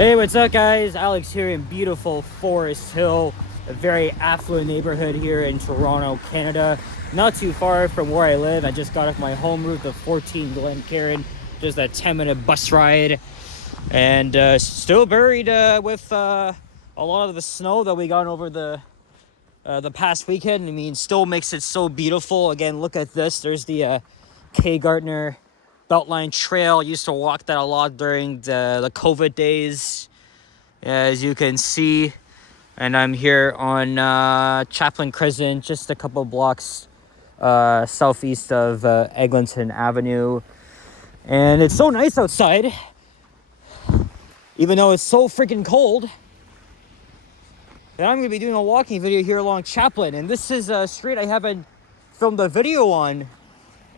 Hey, what's up, guys? Alex here in beautiful Forest Hill, a very affluent neighborhood here in Toronto, Canada. Not too far from where I live. I just got off my home route of 14 Glencairn, just a 10-minute bus ride, and still buried with a lot of the snow that we got over the past weekend. I mean, still makes it so beautiful. Again, look at this. There's the K. Gardner Beltline Trail. I used to walk that a lot during the COVID days, as you can see. And I'm here on Chaplin Crescent, just a couple blocks southeast of Eglinton Avenue. And it's so nice outside, even though it's so freaking cold. And I'm going to be doing a walking video here along Chaplin. And this is a street I haven't filmed a video on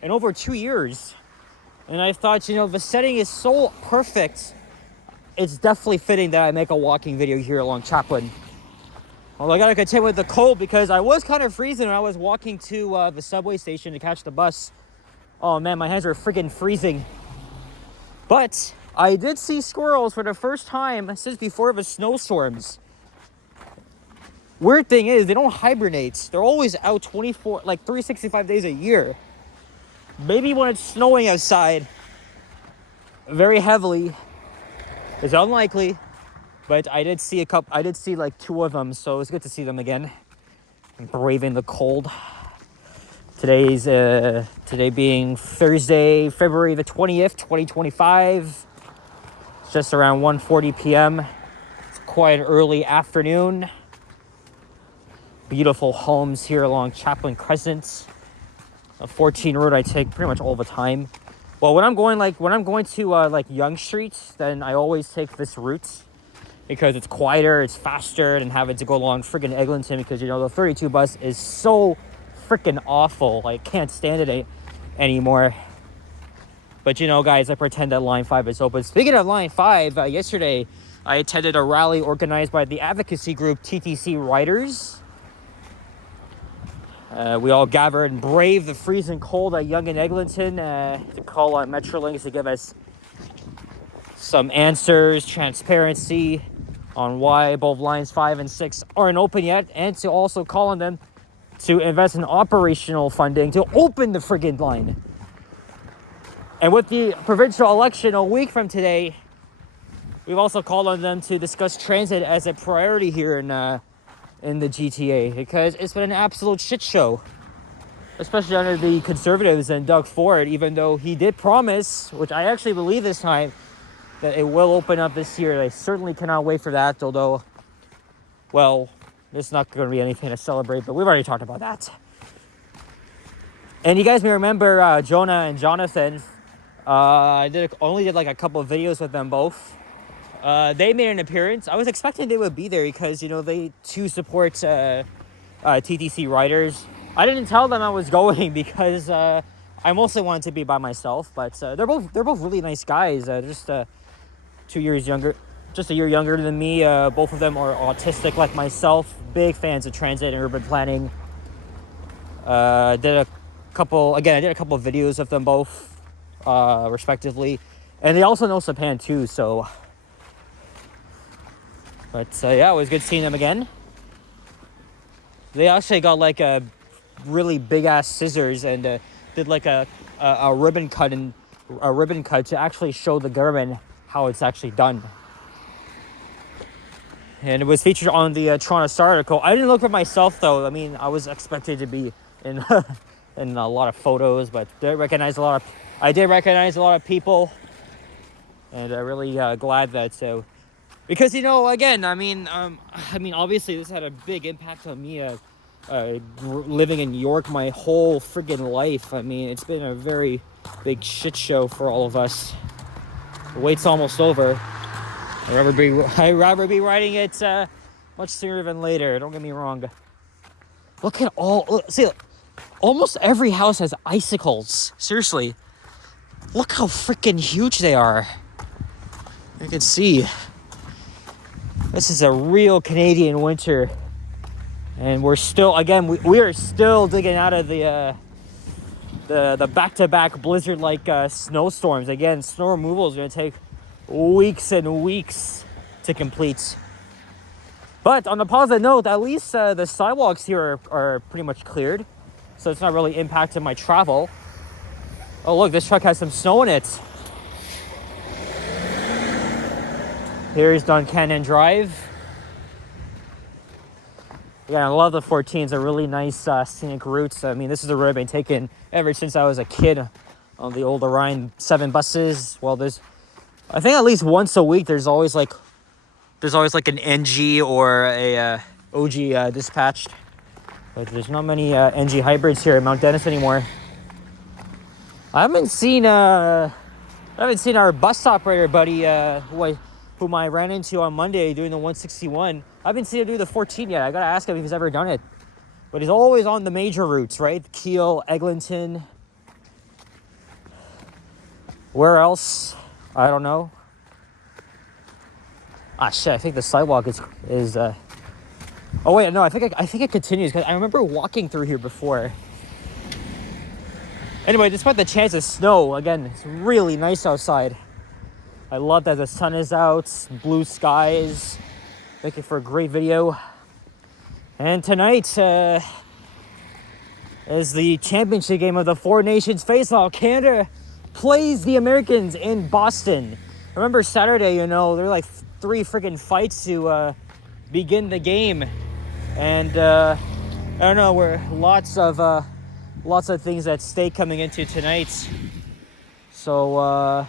in over 2 years. And I thought, you know, the setting is so perfect. It's definitely fitting that I make a walking video here along Chaplin. Well, I gotta contend with the cold because I was kind of freezing when I was walking to the subway station to catch the bus. Oh man, my hands are freaking freezing. But I did see squirrels for the first time since before the snowstorms. Weird thing is, they don't hibernate. They're always out 365 days a year. Maybe when it's snowing outside very heavily, it's unlikely, but I did see like two of them, so it was good to see them again. I'm braving the cold. Today being Thursday, February the 20th, 2025. It's just around 1:40 p.m. It's quite an early afternoon. Beautiful homes here along Chaplin Crescent. A 14 road I take pretty much all the time. Well, when I'm going to Yonge Street, then I always take this route because it's quieter, it's faster than having to go along friggin' Eglinton, because you know the 32 bus is so freaking awful. I can't stand it anymore. But you know, guys, I pretend that Line 5 is open. Speaking of Line 5, yesterday I attended a rally organized by the advocacy group TTC Riders. We all gathered and braved the freezing cold at Yonge and Eglinton to call on Metrolinx to give us some answers, transparency on why both lines 5 and 6 aren't open yet, and to also call on them to invest in operational funding to open the friggin' line. And with the provincial election a week from today, we've also called on them to discuss transit as a priority here in the GTA, because it's been an absolute shit show, especially under the Conservatives and Doug Ford, even though he did promise, which I actually believe this time, that it will open up this year. I certainly cannot wait for that, although, well, there's not going to be anything to celebrate, but we've already talked about that. And you guys may remember Jonah and Jonathan. I only did like a couple of videos with them both. They made an appearance. I was expecting they would be there because, you know, they too support TTC Riders. I didn't tell them I was going because I mostly wanted to be by myself. But they're both really nice guys. Just 2 years younger, just a year younger than me. Both of them are autistic like myself. Big fans of transit and urban planning. I did a couple of videos of them both, respectively, and they also know Sapan too. So. But yeah, it was good seeing them again. They actually got like a really big ass scissors and did like a ribbon cut to actually show the government how it's actually done. And it was featured on the Toronto Star article. I didn't look for myself though. I mean, I was expected to be in in a lot of photos, but I did recognize a lot of people, and I'm really glad that so. Because, you know, again, I mean, obviously this had a big impact on me, living in New York my whole friggin' life. I mean, it's been a very big shit show for all of us. The wait's almost over. I'd rather be writing it much sooner than later. Don't get me wrong. Look at almost every house has icicles. Seriously. Look how freaking huge they are. You can see. This is a real Canadian winter, and we're still, again, we are still digging out of the back-to-back blizzard-like snowstorms. Again, snow removal is going to take weeks and weeks to complete. But on a positive note, at least the sidewalks here are pretty much cleared, so it's not really impacting my travel. Oh look, this truck has some snow in it. Here's Duncannon Drive. Yeah, I love the 14s. They're really nice scenic routes. I mean, this is a road I've been taking ever since I was a kid on the old Orion 7 buses. Well, I think at least once a week there's always like an NG or a OG dispatched. But there's not many NG hybrids here at Mount Dennis anymore. I haven't seen our bus operator buddy whom I ran into on Monday doing the 161. I haven't seen him do the 14 yet. I gotta ask him if he's ever done it. But he's always on the major routes, right? Kiel, Eglinton. Where else? I don't know. Ah shit! I think the sidewalk is. Oh wait, no. I think it continues because I remember walking through here before. Anyway, despite the chance of snow, again, it's really nice outside. I love that the sun is out, blue skies, making for a great video. And tonight is the championship game of the Four Nations Face-Off. Canada plays the Americans in Boston. Remember Saturday, there were like 3 freaking fights to begin the game. And I don't know, we're lots of things at stake coming into tonight. So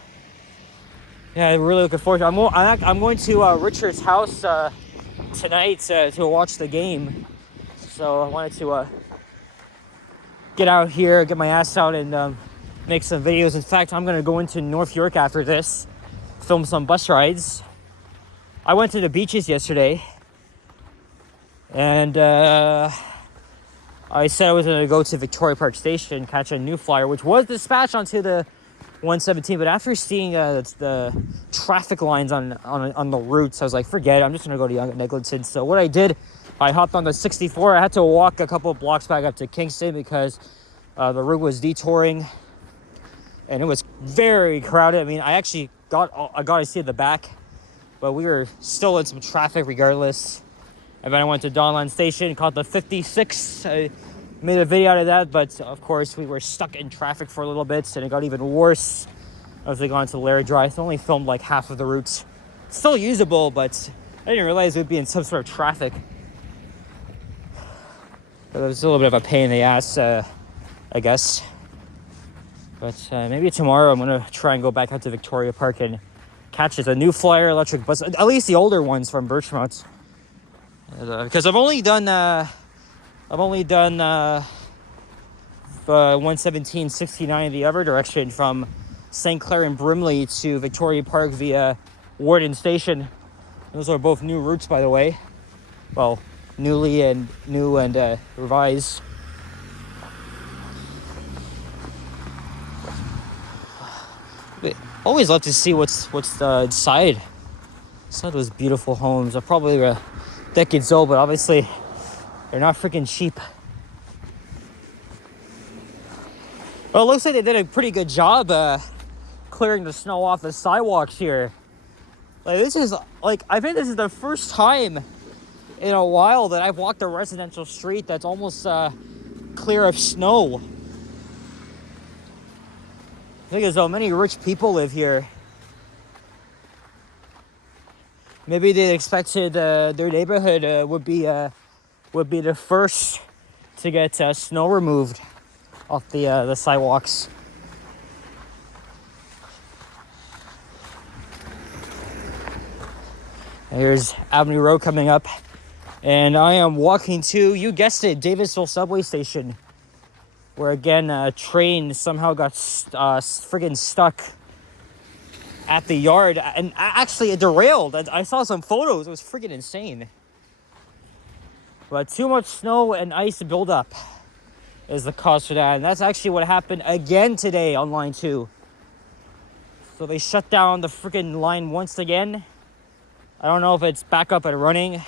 yeah, I'm really looking forward to it. I'm going to Richard's house tonight to watch the game. So I wanted to get out here, get my ass out, and make some videos. In fact, I'm going to go into North York after this, film some bus rides. I went to the beaches yesterday, and I said I was going to go to Victoria Park Station, catch a new flyer, which was dispatched onto the 117, but after seeing the traffic lines on the routes, I was like, forget it, I'm just gonna go to Yonge and Eglinton. So what I did, I hopped on the 64. I had to walk a couple of blocks back up to Kingston because the route was detouring and it was very crowded. I mean, I got to see the back, but we were still in some traffic regardless. And then I went to Donlan Station, caught the 56. I made a video out of that, but of course we were stuck in traffic for a little bit, and it got even worse as we got into Larry Drive. I only filmed like half of the routes. Still usable, but I didn't realize it would be in some sort of traffic. But it was a little bit of a pain in the ass, I guess. But maybe tomorrow I'm gonna try and go back out to Victoria Park and catch a new flyer electric bus, at least the older ones from Birchmount. Because I've only done 117-69 the other direction from St. Clair and Brimley to Victoria Park via Warden Station. Those are both new routes, by the way. Well, new and revised. But always love to see what's inside. Some of those beautiful homes are probably decades old, but obviously they're not freaking cheap. Well, it looks like they did a pretty good job clearing the snow off the sidewalks here. I think this is the first time in a while that I've walked a residential street that's almost clear of snow. I think as though many rich people live here. Maybe they expected their neighborhood would be the first to get snow removed off the sidewalks. Here's Avenue Road coming up, and I am walking to, you guessed it, Davisville subway station, where again a train somehow got friggin' stuck at the yard, and actually it derailed. I saw some photos. It was freaking insane. But too much snow and ice buildup is the cause for that, and that's actually what happened again today on line 2. So they shut down the freaking line once again. I don't know if it's back up and running.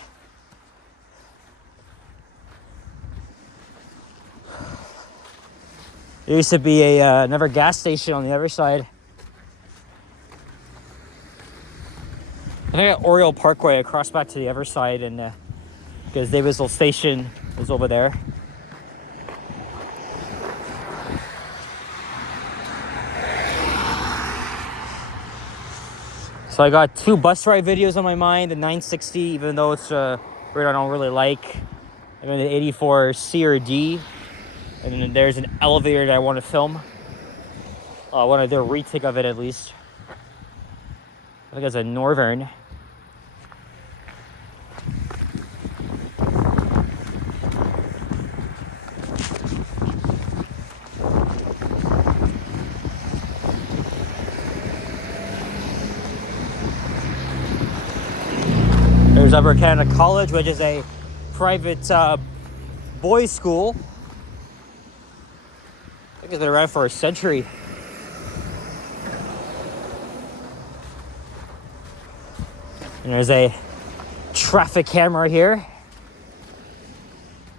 There used to be another gas station on the other side. I got Oriole Parkway across back to the other side, and because Davisville Station is over there. So I got 2 bus ride videos on my mind, the 960, even though it's a route I don't really like. And then the 84 C or D. And then there's an elevator that I want to film. I want to do a retake of it at least. I think it's a Northern. There's Upper Canada College, which is a private boys' school. I think it's been around for a century. And there's a traffic camera here.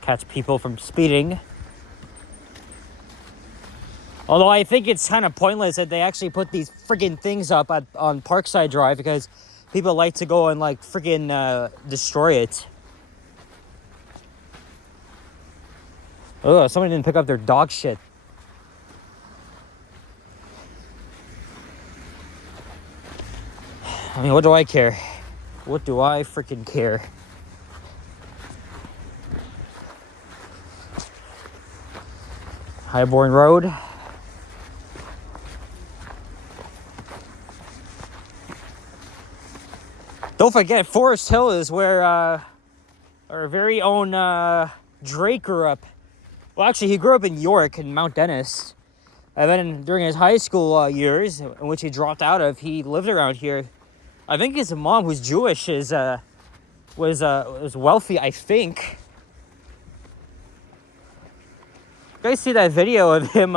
Catch people from speeding. Although I think it's kind of pointless that they actually put these friggin' things up on Parkside Drive, because people like to go and like friggin' destroy it. Oh, somebody didn't pick up their dog shit. I mean, what do I care? What do I freaking care? Highborn Road. Don't forget, Forest Hill is where our very own Drake grew up. Well, actually, he grew up in York in Mount Dennis. And then during his high school years, in which he dropped out of, he lived around here. I think his mom, who's Jewish, was wealthy, I think. You guys see that video of him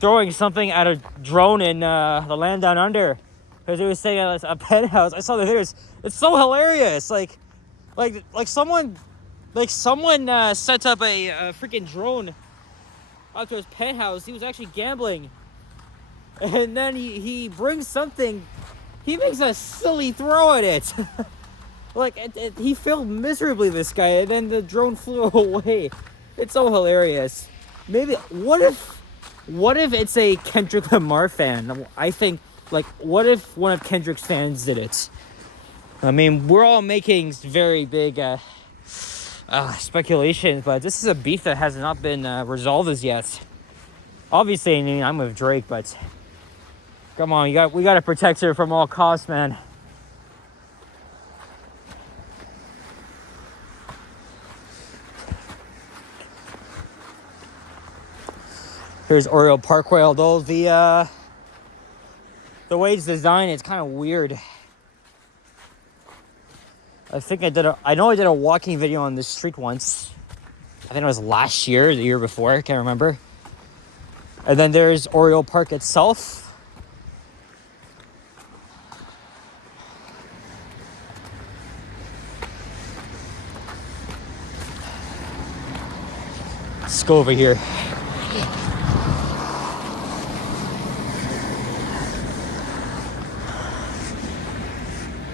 throwing something at a drone in the land down under? Because he was staying at a penthouse. I saw the videos. It's so hilarious. Like someone set up a freaking drone out to his penthouse. He was actually gambling, and then he brings something. He makes a silly throw at it. He failed miserably, this guy, and then the drone flew away. It's so hilarious. Maybe what if it's a Kendrick Lamar fan? I think. What if one of Kendrick's fans did it? I mean, we're all making very big speculations, but this is a beef that has not been resolved as yet. Obviously, I mean, I'm with Drake, but come on, we got to protect her from all costs, man. Here's Oriole Parkway, although the way it's designed, it's kind of weird. I think I know I did a walking video on this street once. I think it was last year, the year before, I can't remember. And then there's Oriole Park itself. Let's go over here.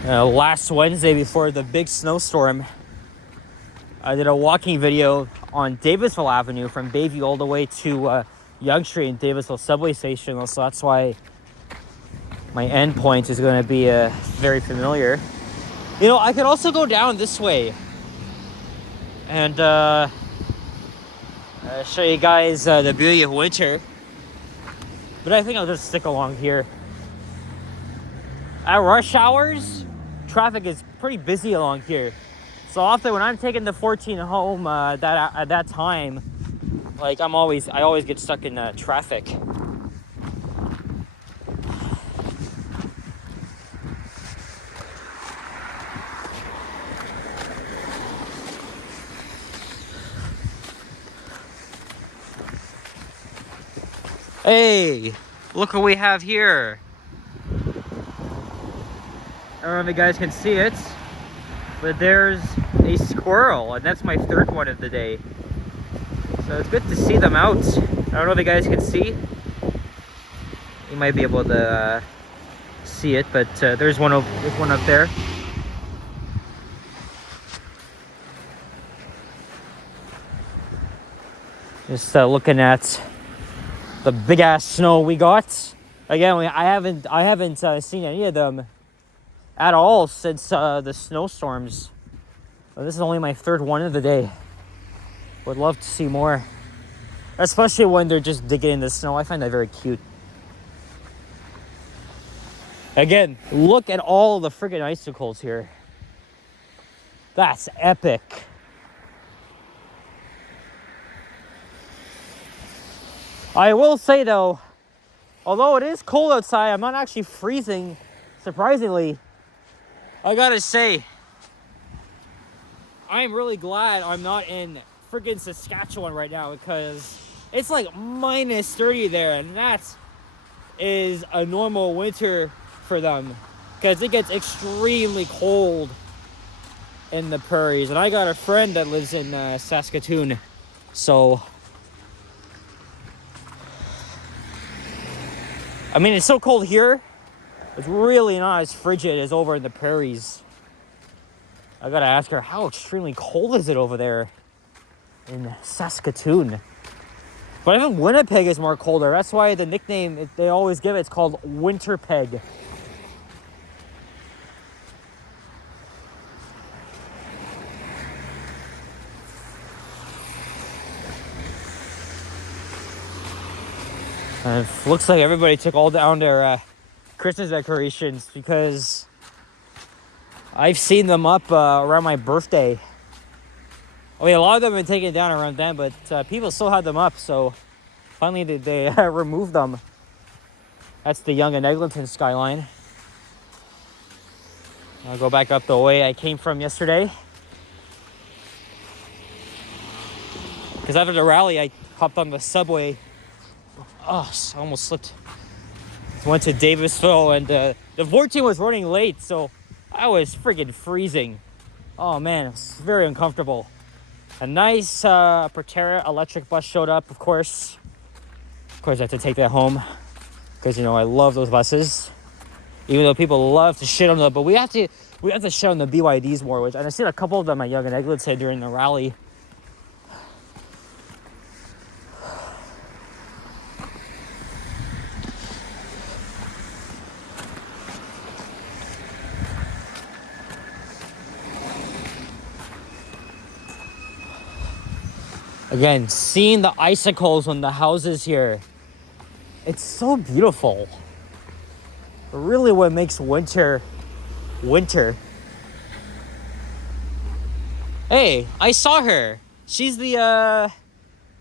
Last Wednesday before the big snowstorm, I did a walking video on Davisville Avenue from Bayview all the way to Yonge Street and Davisville subway station. So that's why my end point is going to be very familiar. You know, I could also go down this way and show you guys the beauty of winter. But I think I'll just stick along here. At rush hours, traffic is pretty busy along here. So often when I'm taking the 14 home at that time, like I always get stuck in traffic. Hey, look what we have here. I don't know if you guys can see it, but there's a squirrel, and that's my third one of the day. So it's good to see them out. I don't know if you guys can see. You might be able to see it, but there's one up there. Just looking at the big ass snow we got. Again, I haven't seen any of them at all since the snowstorms. But this is only my third one of the day. Would love to see more, especially when they're just digging in the snow. I find that very cute. Again, look at all the friggin' icicles here. That's epic. I will say though, although it is cold outside, I'm not actually freezing, surprisingly. I gotta say, I'm really glad I'm not in friggin' Saskatchewan right now, because it's like minus 30 there, and that is a normal winter for them, because it gets extremely cold in the prairies. And I got a friend that lives in Saskatoon, so I mean, it's so cold here, it's really not as frigid as over in the prairies. I gotta ask her, how extremely cold is it over there in Saskatoon? But I think Winnipeg is more colder. That's why the nickname they always give it's called Winterpeg. And it looks like everybody took all down their Christmas decorations, because I've seen them up around my birthday. I mean, a lot of them have been taken down around then, but people still had them up, so finally they removed them. That's the Yonge and Eglinton skyline. I'll go back up the way I came from yesterday. Because after the rally, I hopped on the subway. Oh, I almost slipped. Went to Davisville, and the 14 was running late, so I was friggin' freezing. Oh man, it was very uncomfortable. A nice Proterra electric bus showed up, of course. Of course, I have to take that home, because you know I love those buses. Even though people love to shit on them, but we have to shit on the BYDs more. And I've seen a couple of them at Yonge and Eglinton during the rally. Again, seeing the icicles on the houses here, it's so beautiful. Really what makes winter, winter. Hey, I saw her. She's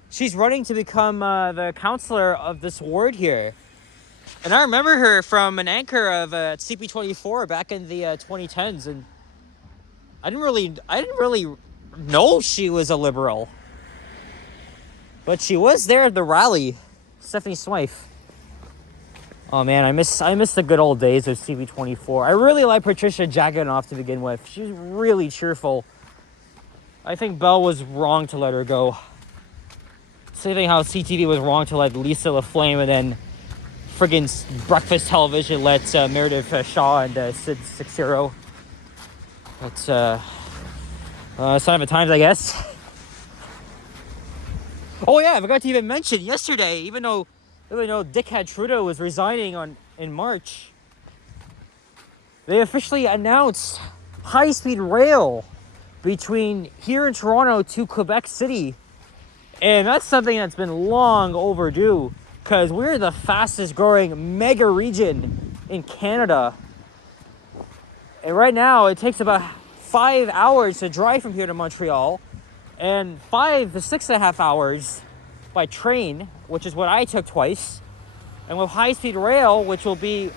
she's running to become the counselor of this ward here. And I remember her from an anchor of CP24 back in the 2010s, and I didn't really know she was a Liberal. But she was there at the rally, Stephanie Smythe. Oh man, I miss the good old days of CB24. I really like Patricia Jagganoff to begin with. She's really cheerful. I think Belle was wrong to let her go. Same thing how CTV was wrong to let Lisa LaFlame, and then friggin' Breakfast Television let Meredith Shaw and Sid Sixero. It's sign of the times, I guess. Oh yeah, I forgot to even mention yesterday, even though Dickhead Trudeau was resigning in March, they officially announced high-speed rail between here in Toronto to Quebec City. And that's something that's been long overdue, because we're the fastest growing mega region in Canada. And right now it takes about 5 hours to drive from here to Montreal, and 5 to 6.5 hours by train, which is what I took twice. And with high-speed rail, which will be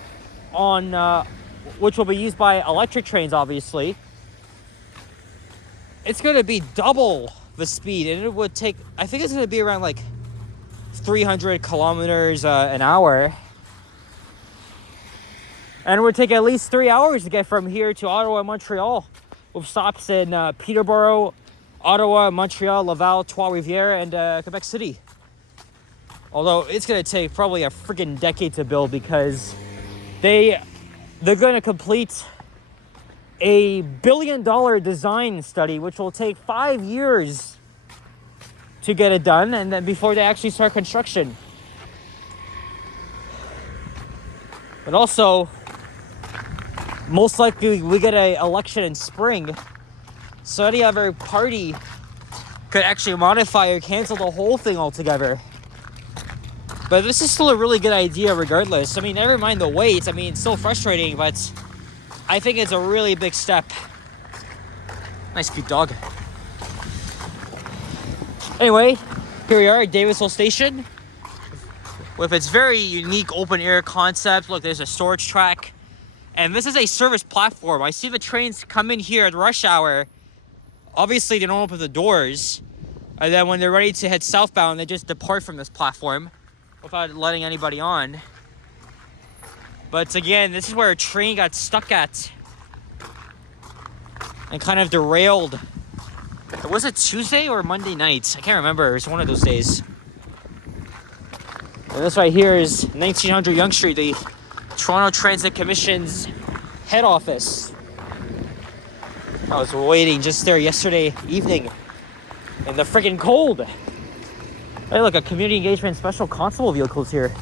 used by electric trains, obviously, it's going to be double the speed, and it would take, I think it's going to be around like 300 kilometers an hour. And it would take at least 3 hours to get from here to Ottawa and Montreal, with stops in Peterborough, Ottawa, Montreal, Laval, Trois-Rivières, and Quebec City. Although it's going to take probably a freaking decade to build, because they they're going to complete a $1 billion design study, which will take 5 years to get it done, and then before they actually start construction. But also, most likely we get an election in spring, so any other party could actually modify or cancel the whole thing altogether. But this is still a really good idea regardless. I mean, never mind the wait. I mean, it's still frustrating, but I think it's a really big step. Nice, cute dog. Anyway, here we are at Davisville Station with its very unique open air concept. Look, there's a storage track. And this is a service platform. I see the trains come in here at rush hour. Obviously, they don't open the doors. And then when they're ready to head southbound, they just depart from this platform without letting anybody on. But again, this is where a train got stuck at and kind of derailed. Was it Tuesday or Monday night? I can't remember. It was one of those days. And this right here is 1900 Yonge Street, the Toronto Transit Commission's head office. I was waiting just there yesterday evening in the friggin' cold. Hey, look, a community engagement special constable vehicles here.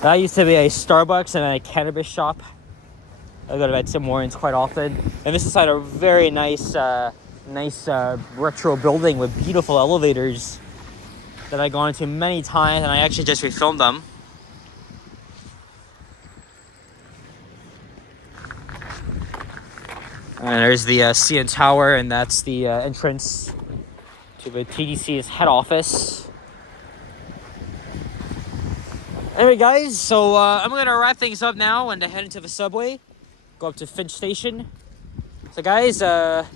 That used to be a Starbucks and a cannabis shop. I go to Tim Hortons quite often. And this is inside a very nice retro building with beautiful elevators that I've gone to many times, and I actually just refilmed them. And there's the CN Tower, and that's the entrance to the TDC's head office. Anyway, guys, so I'm going to wrap things up now and head into the subway. Go up to Finch Station. So, guys, thank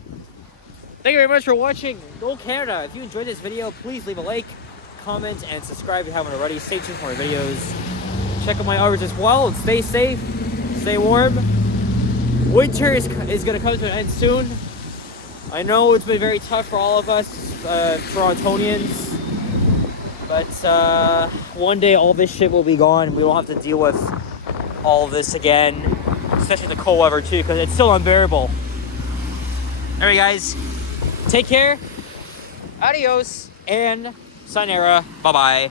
you very much for watching Old Canada. If you enjoyed this video, please leave a like, comment, and subscribe if you haven't already. Stay tuned for more videos. Check out my others as well, and stay safe, stay warm. Winter is going to come to an end soon. I know it's been very tough for all of us Torontonians, but one day all this shit will be gone. We won't have to deal with all of this again, especially the cold weather too, because it's still unbearable. Alright, guys, take care, adios, and sayonara, bye-bye.